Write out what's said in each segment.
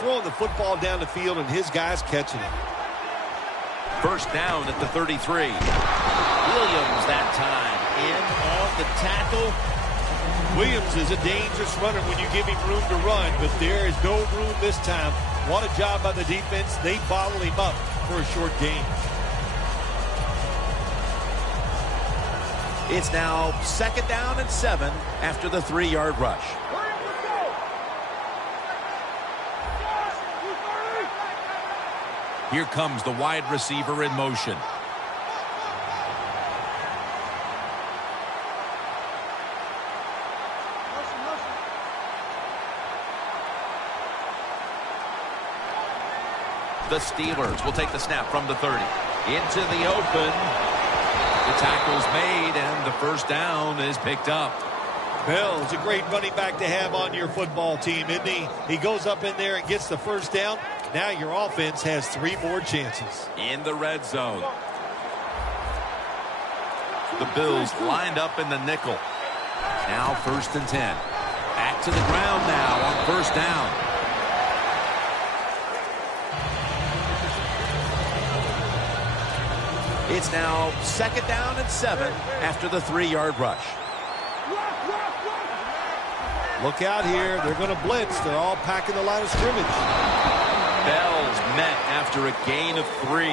throwing the football down the field and his guys catching it. First down at the 33. Williams that time in on the tackle. Williams is a dangerous runner when you give him room to run, but there is no room this time. What a job by the defense. They bottled him up for a short gain. It's now 2nd down and 7 after the 3-yard rush. Here comes the wide receiver in motion. The Steelers will take the snap from the 30. Into the open. The tackle's made, and the first down is picked up. Bell's a great running back to have on your football team, isn't he? He goes up in there and gets the first down. Now your offense has 3 more chances. In the red zone. The Bills lined up in the nickel. Now 1st and 10. Back to the ground now on first down. It's now 2nd down and 7 after the 3-yard rush. Look out here. They're going to blitz. They're all packing the line of scrimmage. Bell's met after a gain of 3.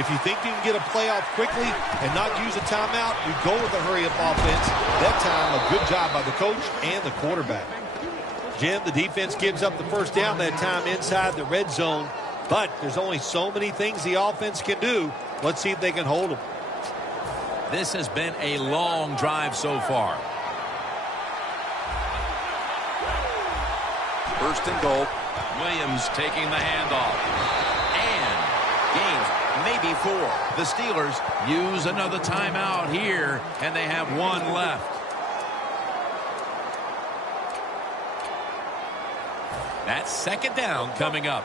If you think you can get a playoff quickly and not use a timeout, you go with a hurry-up offense. That time, a good job by the coach and the quarterback. Jim, the defense gives up the first down that time inside the red zone. But there's only so many things the offense can do. Let's see if they can hold them. This has been a long drive so far. 1st and goal. Williams taking the handoff. And gains maybe 4. The Steelers use another timeout here, and they have 1 left. That's 2nd down coming up.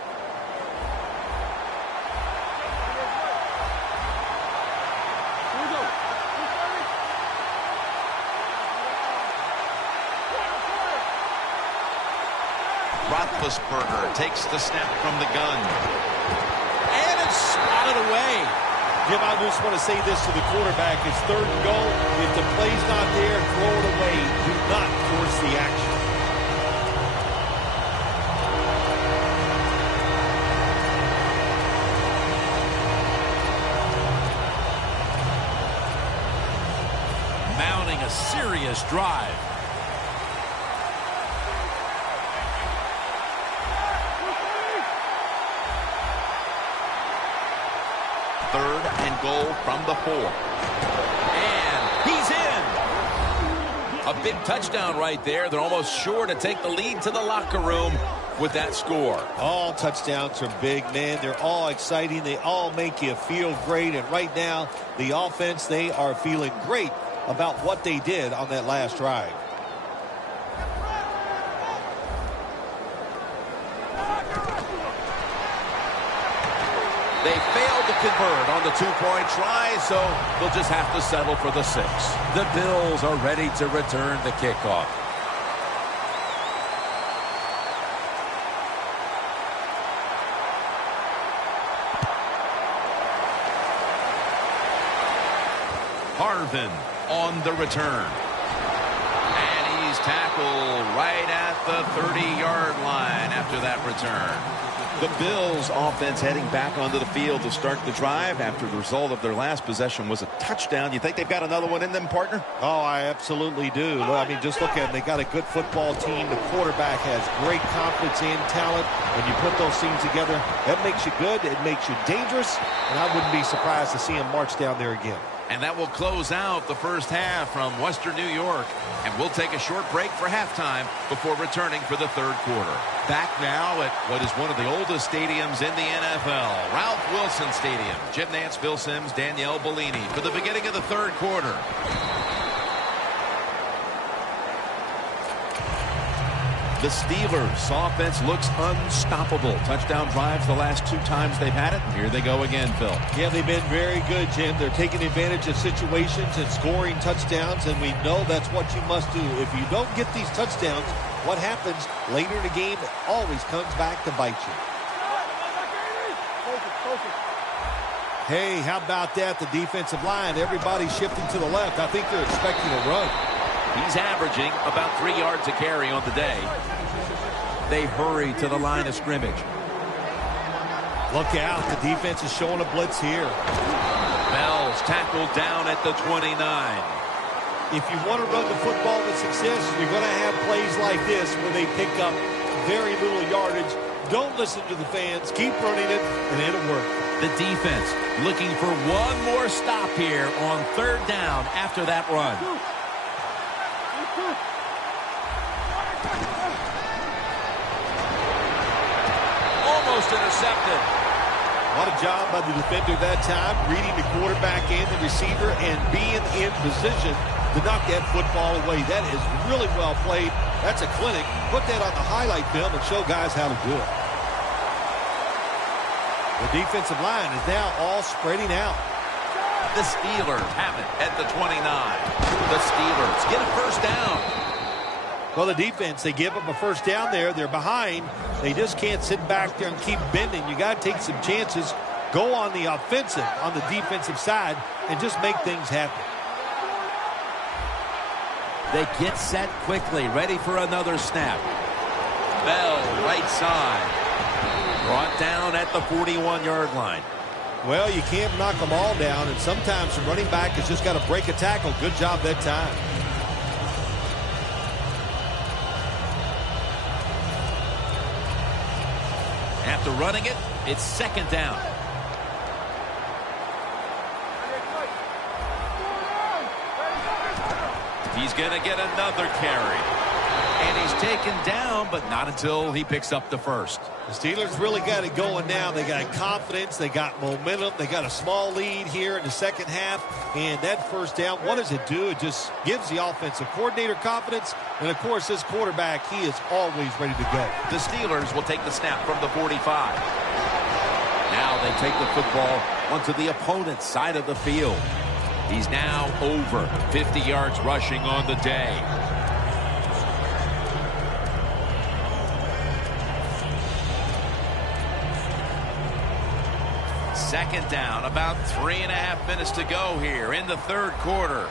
Roethlisberger takes the snap from the gun. And it's swatted away. Jim, I just want to say this to the quarterback. It's 3rd and goal. If the play's not there, throw it away. Do not force the action. Mounting a serious drive. Goal from the 4. And he's in. A big touchdown right there. They're almost sure to take the lead to the locker room with that score. All touchdowns are big, man. They're all exciting. They all make you feel great. And right now, the offense, they are feeling great about what they did on that last drive. They failed to convert on the 2-point try, so they'll just have to settle for the 6. The Bills are ready to return the kickoff. Harvin on the return. And he's tackled right at the 30-yard line after that return. The Bills offense heading back onto the field to start the drive after the result of their last possession was a touchdown. You think they've got another one in them, partner? Oh, I absolutely do. I mean, just look at them. They got a good football team. The quarterback has great confidence and talent. When you put those things together, that makes you good. It makes you dangerous. And I wouldn't be surprised to see him march down there again. And that will close out the first half from Western New York. And we'll take a short break for halftime before returning for the 3rd quarter. Back now at what is one of the oldest stadiums in the NFL, Ralph Wilson Stadium. Jim Nance, Bill Sims, Danielle Bellini for the beginning of the 3rd quarter. The Steelers' offense looks unstoppable. Touchdown drives the last 2 times they've had it. And here they go again, Phil. Yeah, they've been very good, Jim. They're taking advantage of situations and scoring touchdowns, and we know that's what you must do. If you don't get these touchdowns, what happens later in the game always comes back to bite you. Hey, how about that? The defensive line, everybody shifting to the left. I think they're expecting a run. He's averaging about 3 yards a carry on the day. They hurry to the line of scrimmage. Look out. The defense is showing a blitz here. Bell's tackled down at the 29. If you want to run the football with success, you're going to have plays like this where they pick up very little yardage. Don't listen to the fans. Keep running it, and it'll work. The defense looking for one more stop here on 3rd down after that run. Almost intercepted. What a job by the defender that time, reading the quarterback and the receiver and being in position to knock that football away. That is really well played. That's a clinic. Put that on the highlight film and show guys how to do it. The defensive line is now all spreading out. The Steelers have it at the 29. The Steelers get a 1st down. Well, the defense, they give up a 1st down there. They're behind. They just can't sit back there and keep bending. You got to take some chances. Go on the offensive, on the defensive side, and just make things happen. They get set quickly, ready for another snap. Bell, right side. Brought down at the 41-yard line. Well, you can't knock them all down, and sometimes the running back has just got to break a tackle. Good job that time. After running it, it's 2nd down. He's going to get another carry. And he's taken down, but not until he picks up the 1st. The Steelers really got it going now. They got confidence. They got momentum. They got a small lead here in the 2nd half. And that 1st down, what does it do? It just gives the offensive coordinator confidence. And, of course, this quarterback, he is always ready to go. The Steelers will take the snap from the 45. Now they take the football onto the opponent's side of the field. He's now over 50 yards rushing on the day. Second down, about 3.5 minutes to go here in the 3rd quarter.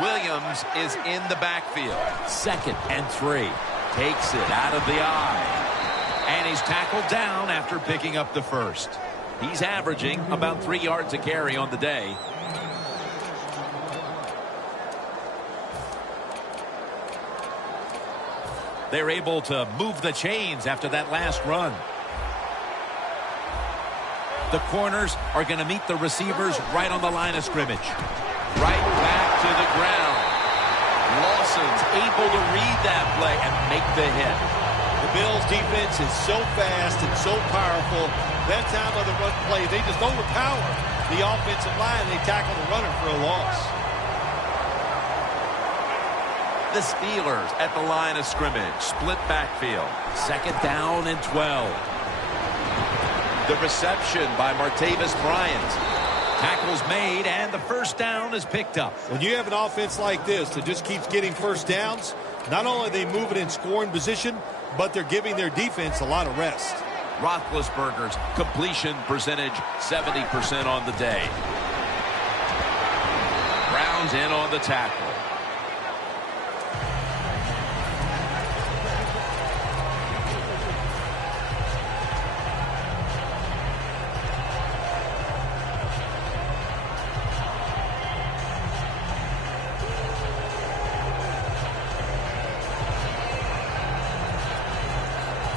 Williams is in the backfield. 2nd and 3. Takes it out of the eye. And he's tackled down after picking up the 1st. He's averaging about 3 yards a carry on the day. They're able to move the chains after that last run. The corners are going to meet the receivers right on the line of scrimmage. Right back to the ground. Lawson's able to read that play and make the hit. The Bills' defense is so fast and so powerful. That time of the run play, they just overpower the offensive line. They tackle the runner for a loss. The Steelers at the line of scrimmage. Split backfield. 2nd down and 12. The reception by Martavis Bryant. Tackles made, and the 1st down is picked up. When you have an offense like this that just keeps getting 1st downs, not only are they moving in scoring position, but they're giving their defense a lot of rest. Roethlisberger's completion percentage 70% on the day. Browns in on the tackle.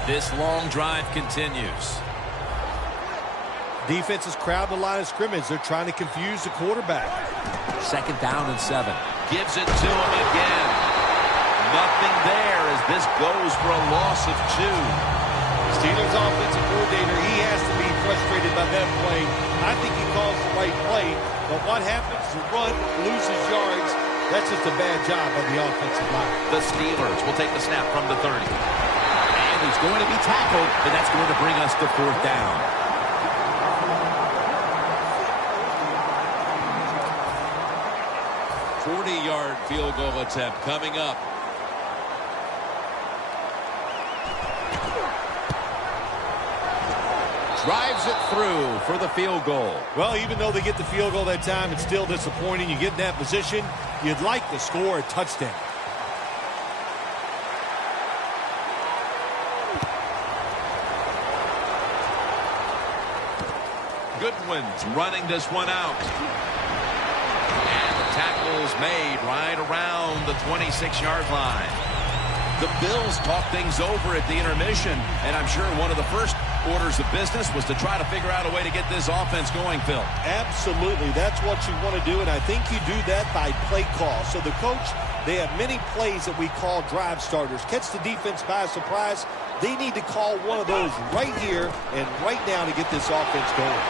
This long drive continues. Defense is crowding the line of scrimmage. They're trying to confuse the quarterback. 2nd down and 7. Gives it to him again. Nothing there as this goes for a loss of 2. Steelers offensive coordinator, he has to be frustrated by that play. I think he calls the right play, but what happens? The run loses yards, That's just a bad job by the offensive line. The Steelers will take the snap from the 30. And he's going to be tackled, and that's going to bring us to 4th down. Yard field goal attempt coming up. Drives it through for the field goal. Well, even though they get the field goal that time, it's still disappointing. You get in that position, you'd like to score a touchdown. Goodwin's running this one out. Tackles made right around the 26-yard line. The Bills talk things over at the intermission, and I'm sure one of the first orders of business was to try to figure out a way to get this offense going, Phil. Absolutely. That's what you want to do, and I think you do that by play call. So the coach, they have many plays that we call drive starters. Catch the defense by surprise. They need to call one of those right here and right now to get this offense going.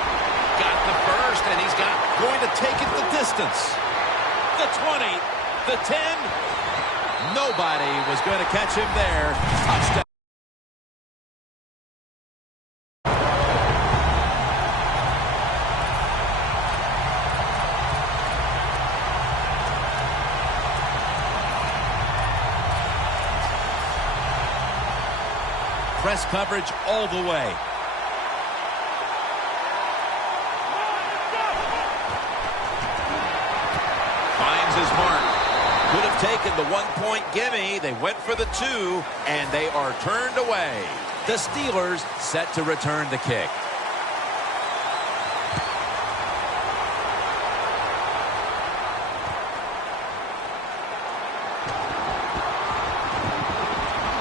Got the first, and he's going to take it the distance. The 20, the 10. Nobody was going to catch him there. Touchdown. Press coverage all the way. Finds his mark. Could have taken the 1-point gimme. They went for the 2, and they are turned away. The Steelers set to return the kick.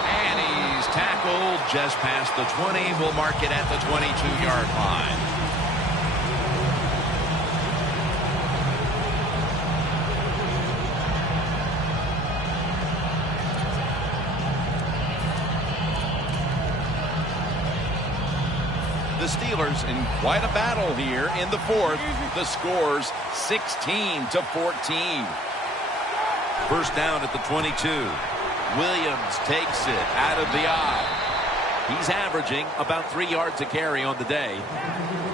And he's tackled just past the 20. We'll mark it at the 22-yard line. The Steelers in quite a battle here in the 4th. The score's 16-14. First down at the 22. Williams takes it out of the eye. He's averaging about 3 yards a carry on the day.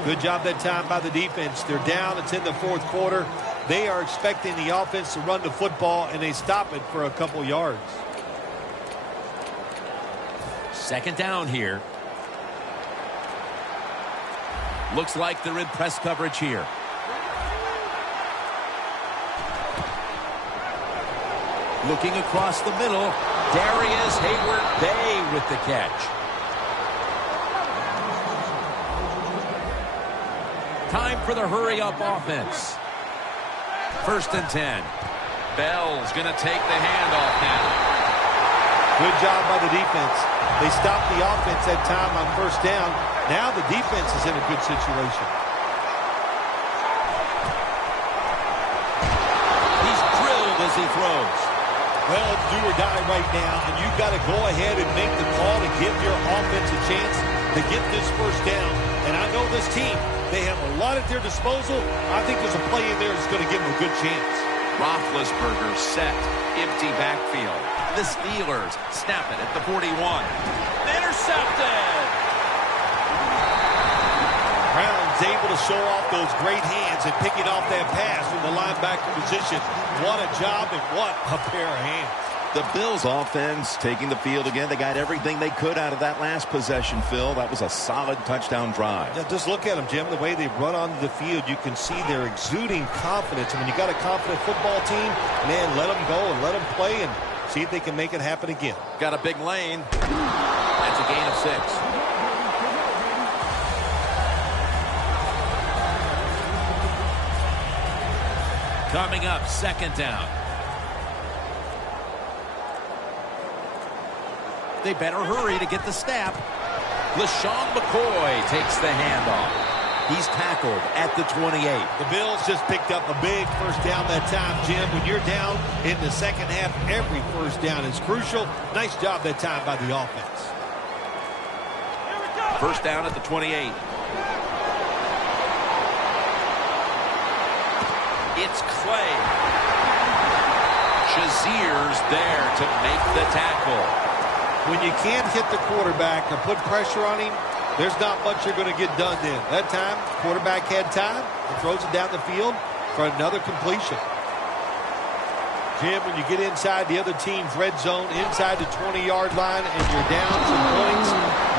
Good job that time by the defense. They're down. It's in the 4th quarter. They are expecting the offense to run the football, and they stop it for a couple yards. Second down here. Looks like they're in press coverage here. Looking across the middle, Darius Hayward-Bay with the catch. Time for the hurry-up offense. 1st and 10. Bell's going to take the handoff now. Good job by the defense. They stopped the offense that time on 1st down. Now the defense is in a good situation. He's drilled as he throws. Well, it's do or die right now, and you've got to go ahead and make the call to give your offense a chance to get this 1st down. And I know this team, they have a lot at their disposal. I think there's a play in there that's going to give them a good chance. Roethlisberger set, empty backfield. The Steelers snap it at the 41. Intercepted! Brown's able to show off those great hands and picking off that pass from the linebacker position. What a job and what a pair of hands. The Bills offense taking the field again. They got everything they could out of that last possession, Phil. That was a solid touchdown drive. Yeah, just look at them, Jim. The way they run onto the field, you can see they're exuding confidence. And when you got a confident football team, man, let them go and let them play and see if they can make it happen again. Got a big lane. That's a gain of 6. Coming up, 2nd down. They better hurry to get the snap. LaShawn McCoy takes the handoff. He's tackled at the 28. The Bills just picked up a big 1st down that time, Jim. When you're down in the 2nd half, every 1st down is crucial. Nice job that time by the offense. 1st down at the 28. It's Clay. Shazier's there to make the tackle. When you can't hit the quarterback or put pressure on him, there's not much you're going to get done then. That time, quarterback had time and throws it down the field for another completion. Jim, when you get inside the other team's red zone, inside the 20-yard line, and you're down some points,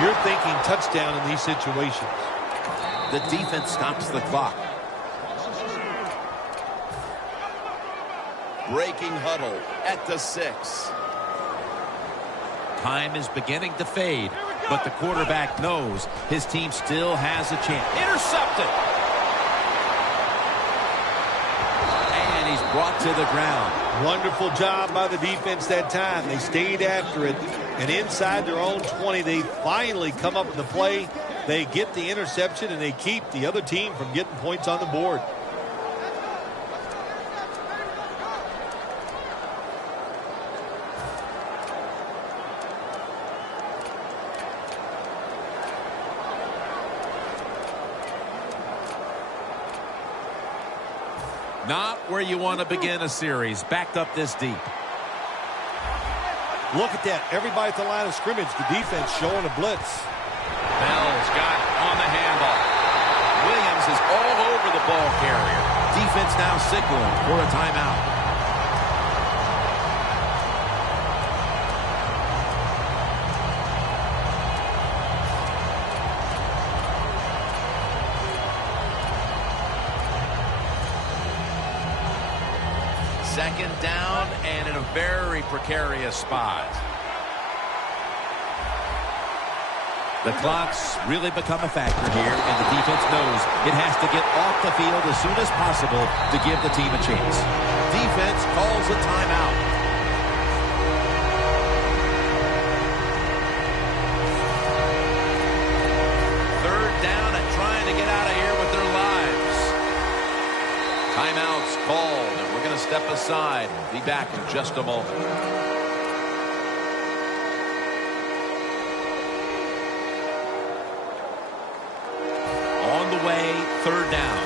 you're thinking touchdown in these situations. The defense stops the clock. Breaking huddle at the 6. Time is beginning to fade, but the quarterback knows his team still has a chance. Intercepted. And he's brought to the ground. Wonderful job by the defense that time. They stayed after it, and inside their own 20, they finally come up with the play. They get the interception, and they keep the other team from getting points on the board. Not where you want to begin a series, backed up this deep. Look at that. Everybody at the line of scrimmage. The defense showing a blitz. Bell's got on the handball. Williams is all over the ball carrier. Defense now signaling for a timeout. Second down and in a very precarious spot. The clock's really become a factor here, and the defense knows it has to get off the field as soon as possible to give the team a chance. Defense calls a timeout. Third down and trying to get out of here with their lives. Timeout's called, and we're going to step aside and be back in just a moment. On the way, third down.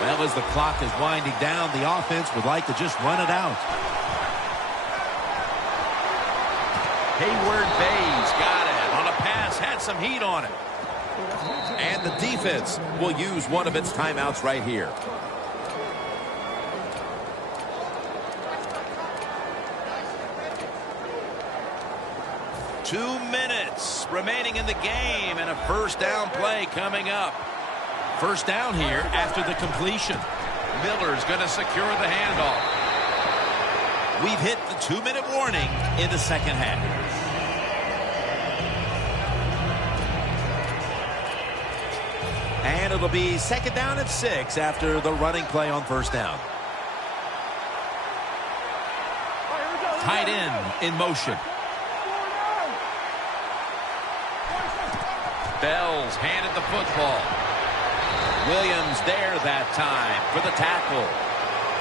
Well, as the clock is winding down, the offense would like to just run it out. Hayward Bays got it on a pass, had some heat on it. And the defense will use one of its timeouts right here. Two minutes remaining in the game and a first down play coming up. First down here after the completion. Miller's going to secure the handoff. We've hit the 2-minute warning in the second half. And it'll be second down at 6 after the running play on first down. Tight end in motion. Bell's handed the football. Williams there that time for the tackle.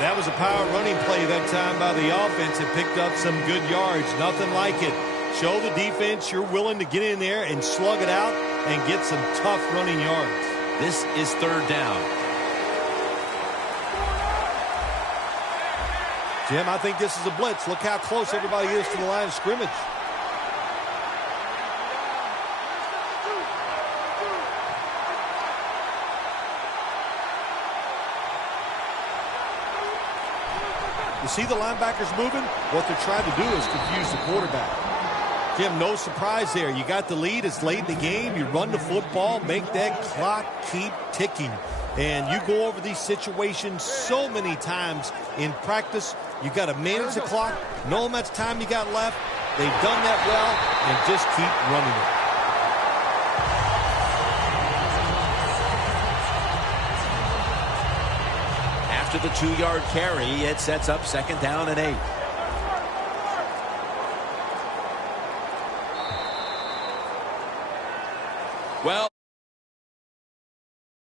That was a power running play that time by the offense. It picked up some good yards. Nothing like it. Show the defense you're willing to get in there and slug it out and get some tough running yards. This is third down. Jim, I think this is a blitz. Look how close everybody is to the line of scrimmage. You see the linebackers moving? What they're trying to do is confuse the quarterback. Jim, no surprise there. You got the lead. It's late in the game. You run the football, make that clock keep ticking. And you go over these situations so many times in practice. You got to manage the clock, know how much time you got left. They've done that well, and just keep running it. After the 2-yard carry, it sets up second down and 8.